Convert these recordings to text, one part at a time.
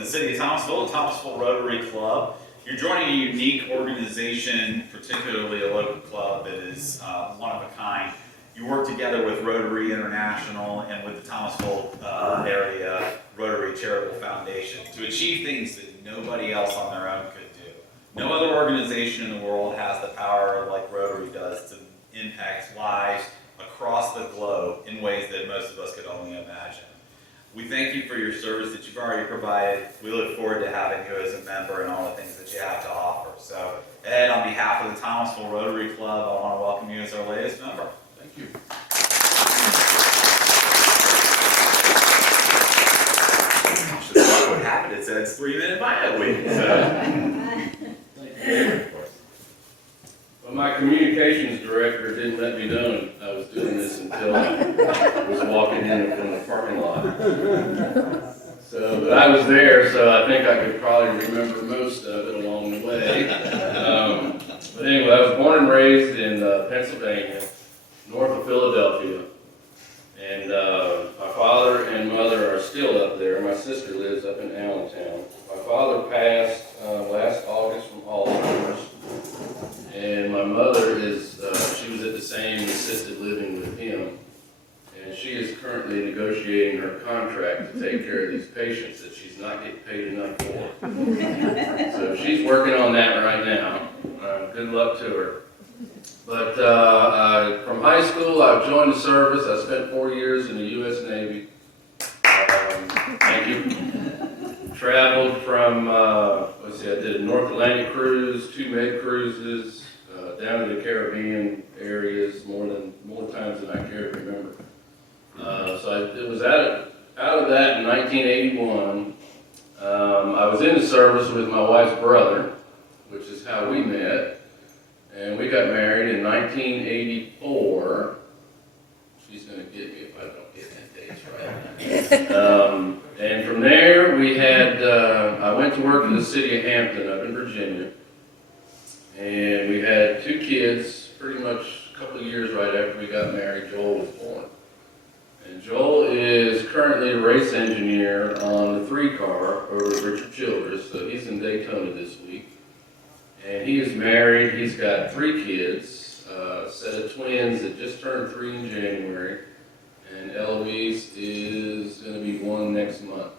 the City of Thomasville, the Thomasville Rotary Club. You're joining a unique organization, particularly a local club that is one of a kind. You work together with Rotary International and with the Thomasville area Rotary Charitable Foundation to achieve things that nobody else on their own could do. No other organization in the world has the power like Rotary does to impact lives across the globe in ways that most of us could only imagine. We thank you for your service that you've already provided. We look forward to having you as a member and all the things that you have to offer. So, Ed, on behalf of the Thomasville Rotary Club, I want to welcome you as our latest member. Thank you. What would happen? It says 3-minute bio week. Well, my communications director didn't let me know I was doing this until I was walking in from the parking lot. So, but I was there, so I think I could probably remember most of it along the way. But anyway, I was born and raised in Pennsylvania, north of Philadelphia. And my father and mother are still up there. My sister lives up in Allentown. My father passed last August from Alzheimer's. And my mother is, she was at the same assisted living with him. And she is currently negotiating her contract to take care of these patients that she's not getting paid enough for. So she's working on that right now. Good luck to her. But from high school, I joined the service. I spent 4 years in the U.S. Navy. Thank you. Traveled from, I did a North Atlantic cruise, 2 med cruises, down to the Caribbean areas more times than I care to remember. So it was out of that in 1981. I was in the service with my wife's brother, which is how we met. And we got married in 1984. She's going to get me if I don't get that dates right. And from there, we had, I went to work in the city of Hampton up in Virginia. And we had 2 kids, pretty much a couple of years right after we got married. Joel was born. And Joel is currently a race engineer on the 3-car over at Richard Childress. So he's in Daytona this week. And he is married. He's got 3 kids, a set of twins that just turned 3 in January. And Eloise is going to be 1 next month.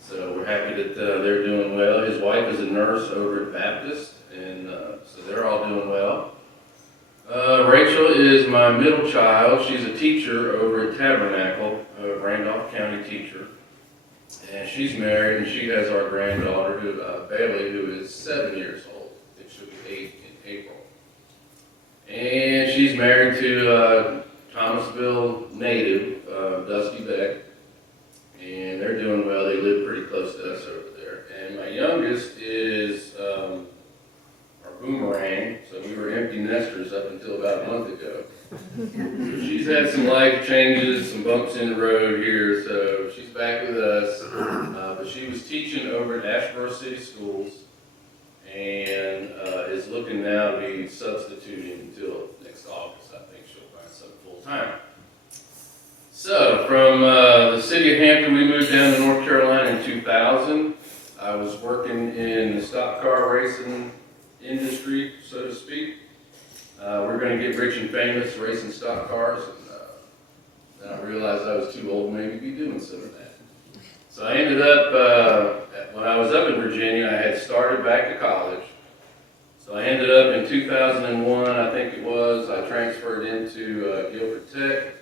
So we're happy that they're doing well. His wife is a nurse over at Baptist, and so they're all doing well. Rachel is my middle child. She's a teacher over at Tabernacle, a Randolph County teacher. And she's married, and she has our granddaughter, Bailey, who is 7 years old. I think she'll be 8 in April. And she's married to Thomasville native, Dusty Beck. And they're doing well. They live pretty close to us over there. And my youngest is our Boomerang. So we were empty nesters up until about a month ago. So she's had some life changes, some bumps in the road here, so she's back with us. But she was teaching over at Ashboro City Schools and is looking now to be substituting until next August. I think she'll find something full-time. So from the city of Hampton, we moved down to North Carolina in 2000. I was working in the stock car racing industry, so to speak. We're going to get rich and famous racing stock cars, and then I realized I was too old maybe to be doing some of that. So I ended up, when I was up in Virginia, I had started back to college. So I ended up in 2001, I think it was, I transferred into Guilford Tech,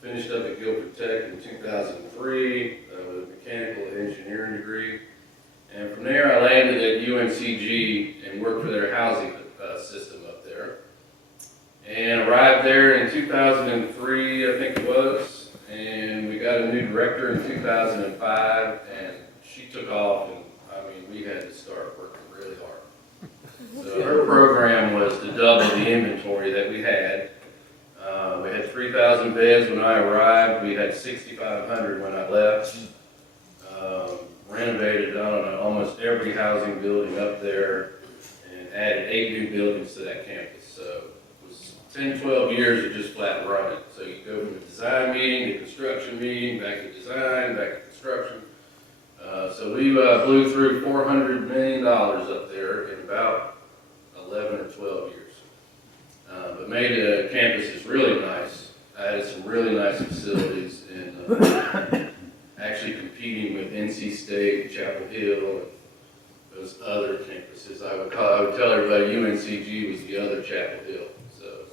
finished up at Guilford Tech in 2003 with a mechanical engineering degree. And from there I landed at UNCG and worked for their housing system up there. And arrived there in 2003, I think it was, and we got a new director in 2005, and she took off, and I mean, we had to start working really hard. So her program was to double the inventory that we had. We had 3,000 beds when I arrived. We had 6,500 when I left. Renovated, I don't know, almost every housing building up there, and added 8 new buildings to that campus. So it was 10, 12 years of just flat running. So you go from a design meeting to construction meeting, back to design, back to construction. So we blew through $400 million up there in about 11 or 12 years. But made the campuses really nice. Added some really nice facilities and actually competing with NC State, Chapel Hill, and those other campuses. I would tell everybody UNCG was the other Chapel Hill. So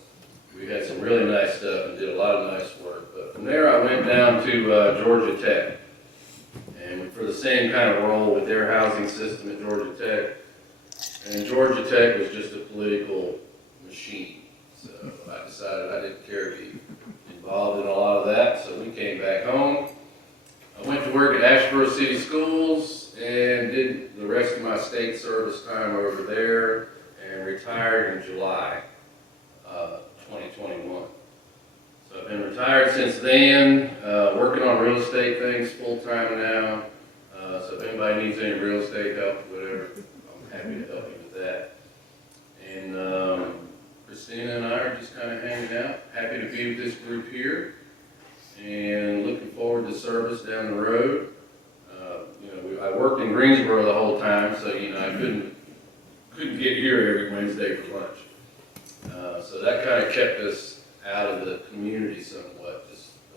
we had some really nice stuff and did a lot of nice work. But from there I went down to Georgia Tech. And for the same kind of role with their housing system at Georgia Tech. And Georgia Tech was just a political machine. So I decided I didn't care to be involved in a lot of that. So we came back home. I went to work at Asheboro City Schools and did the rest of my state service time over there and retired in July 2021. So I've been retired since then, working on real estate things full time now. So if anybody needs any real estate help, whatever, I'm happy to help you with that. And Christina and I are just kind of hanging out. Happy to be with this group here and looking forward to service down the road. I worked in Greensboro the whole time, so I couldn't get here every Wednesday for lunch. So that kind of kept us out of the community somewhat.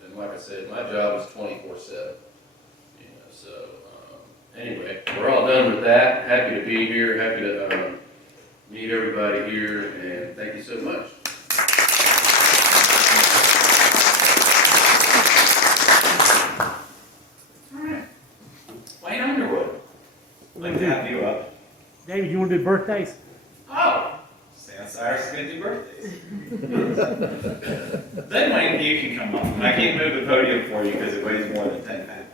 And like I said, my job is 24/7. So anyway, we're all done with that. Happy to be here. Happy to meet everybody here, and thank you so much. Wayne Underwood, I'd like to have you up. David, you want to do birthdays? Oh, Santa Cyrus is going to do birthdays. Then Wayne, you can come up. I can't move the podium for you because it weighs more than 10 pounds.